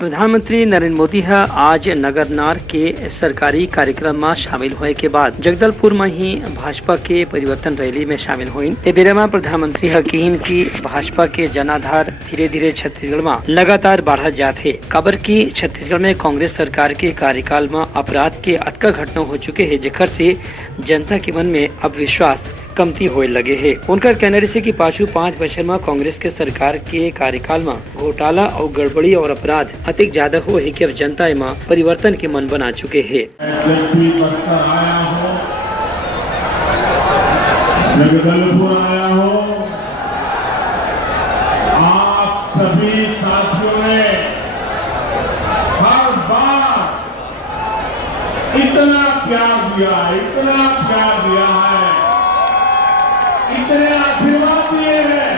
प्रधानमंत्री नरेंद्र मोदी आज नगरनार के सरकारी कार्यक्रम में शामिल होने के बाद जगदलपुर में ही भाजपा के परिवर्तन रैली में शामिल हुई। बेरे में प्रधानमंत्री कहन की भाजपा के जनाधार धीरे धीरे छत्तीसगढ़ में लगातार बढ़ा जाते। खबर की छत्तीसगढ़ में कांग्रेस सरकार के कार्यकाल में अपराध के अतका घटना हो चुके हैं, जेकर से जनता के मन में अब विश्वास कमती होए लगे है। उनका कहना से कि पाछू 5 वर्ष में कांग्रेस के सरकार के कार्यकाल में घोटाला और गड़बड़ी और अपराध अधिक ज्यादा हो है कि अब जनता में परिवर्तन के मन बना चुके हैं। जगदलपुर आया हो, आप सभी साथियों ने हर बार इतना प्यार दिया है, इतने आशीर्वाद दिए हैं।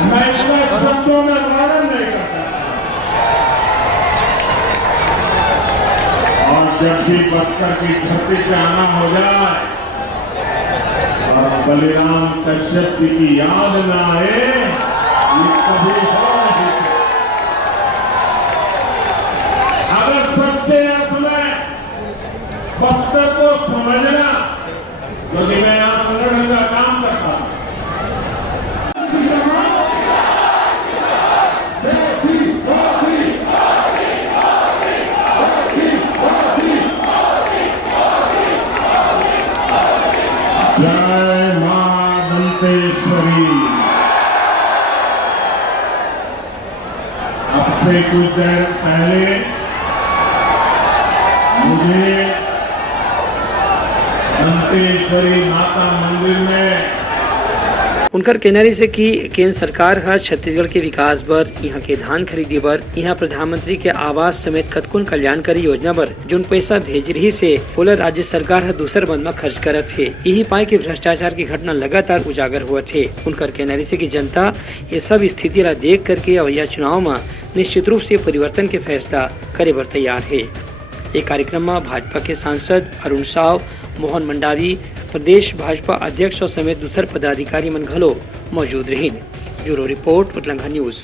मैं इसमें शब्दों में वर्णन नहीं करता। और जब भी बस्तर की धरती पे आना हो जाए और बलिराम कश्यप जी की याद न आए, ये कभी हो नहीं सकता। अगर सच्चे अर्थ में बस्तर को समझना, क्योंकि मैं यहाँ संगठन का काम करता हूं। जय मां दंतेश्वरी। अब से कुछ देर पहले मुझे दंतेश्वरी माता मंदिर में उनका कहना से कि केंद्र सरकार हर छत्तीसगढ़ के विकास बर, यहाँ के धान खरीदी बर, यहाँ प्रधानमंत्री के आवास समेत कतकुन कल्याणकारी योजना बर जोन पैसा भेज रही से ओला राज्य सरकार हर दूसर बंद में खर्च करत है। यही पाए के भ्रष्टाचार की घटना लगातार उजागर हुआ थे। उनका कहना से कि जनता ये सब स्थिति ला देख करके अवैया चुनाव में निश्चित रूप से परिवर्तन के फैसला करे बर तैयार है। एक कार्यक्रम में भाजपा के सांसद अरुण साव, मोहन मंडावी, प्रदेश भाजपा अध्यक्ष और समेत दूसर पदाधिकारी मन घलो मौजूद रही। ब्यूरो रिपोर्ट, उतलंघा न्यूज।